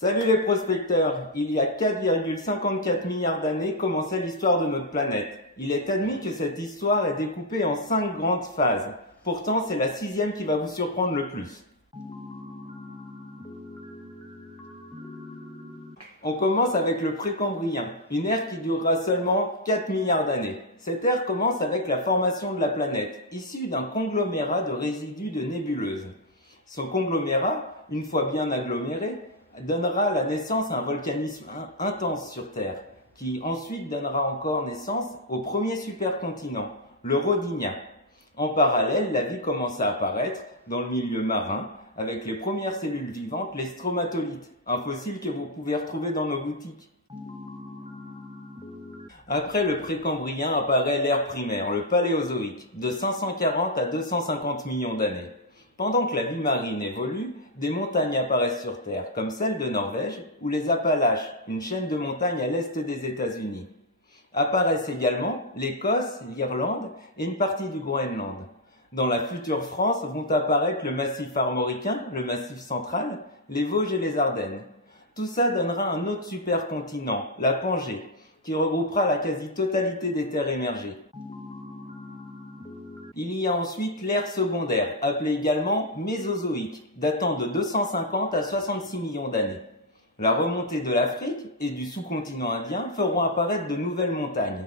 Salut les prospecteurs! Il y a 4,54 milliards d'années commençait l'histoire de notre planète. Il est admis que cette histoire est découpée en 5 grandes phases. Pourtant, c'est la 6e qui va vous surprendre le plus. On commence avec le Précambrien, une ère qui durera seulement 4 milliards d'années. Cette ère commence avec la formation de la planète, issue d'un conglomérat de résidus de nébuleuses. Ce conglomérat, une fois bien aggloméré, donnera la naissance à un volcanisme intense sur Terre, qui ensuite donnera encore naissance au premier supercontinent, le Rodinia. En parallèle, la vie commence à apparaître dans le milieu marin, avec les premières cellules vivantes, les stromatolites, un fossile que vous pouvez retrouver dans nos boutiques. Après le Précambrien apparaît l'ère primaire, le Paléozoïque, de 540 à 250 millions d'années. Pendant que la vie marine évolue, des montagnes apparaissent sur Terre, comme celle de Norvège ou les Appalaches, une chaîne de montagnes à l'est des États-Unis. Apparaissent également l'Écosse, l'Irlande et une partie du Groenland. Dans la future France vont apparaître le massif armoricain, le massif central, les Vosges et les Ardennes. Tout ça donnera un autre supercontinent, la Pangée, qui regroupera la quasi-totalité des terres émergées. Il y a ensuite l'ère secondaire, appelée également Mésozoïque, datant de 250 à 66 millions d'années. La remontée de l'Afrique et du sous-continent indien feront apparaître de nouvelles montagnes,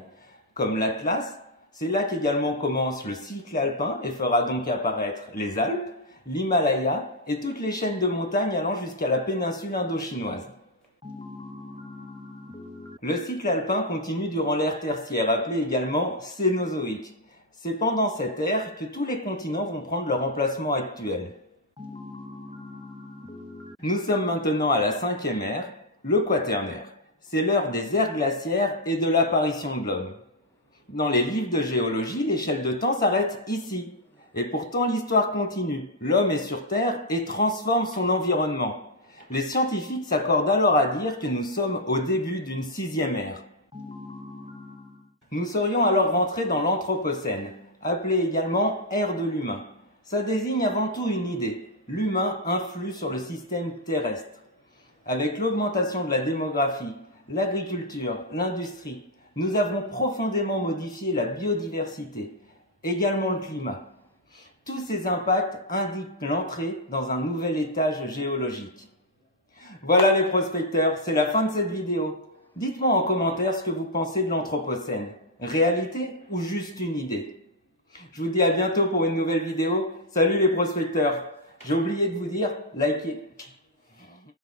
comme l'Atlas. C'est là qu'également commence le cycle alpin et fera donc apparaître les Alpes, l'Himalaya et toutes les chaînes de montagnes allant jusqu'à la péninsule indo-chinoise. Le cycle alpin continue durant l'ère tertiaire, appelée également Cénozoïque. C'est pendant cette ère que tous les continents vont prendre leur emplacement actuel. Nous sommes maintenant à la 5e ère, le Quaternaire. C'est l'heure des ères glaciaires et de l'apparition de l'homme. Dans les livres de géologie, l'échelle de temps s'arrête ici. Et pourtant l'histoire continue. L'homme est sur Terre et transforme son environnement. Les scientifiques s'accordent alors à dire que nous sommes au début d'une 6e ère. Nous serions alors rentrés dans l'Anthropocène, appelé également ère de l'humain. Ça désigne avant tout une idée. L'humain influe sur le système terrestre. Avec l'augmentation de la démographie, l'agriculture, l'industrie, nous avons profondément modifié la biodiversité, également le climat. Tous ces impacts indiquent l'entrée dans un nouvel étage géologique. Voilà les prospecteurs, c'est la fin de cette vidéo. Dites-moi en commentaire ce que vous pensez de l'Anthropocène. Réalité ou juste une idée? Je vous dis à bientôt pour une nouvelle vidéo. Salut les prospecteurs! J'ai oublié de vous dire, likez.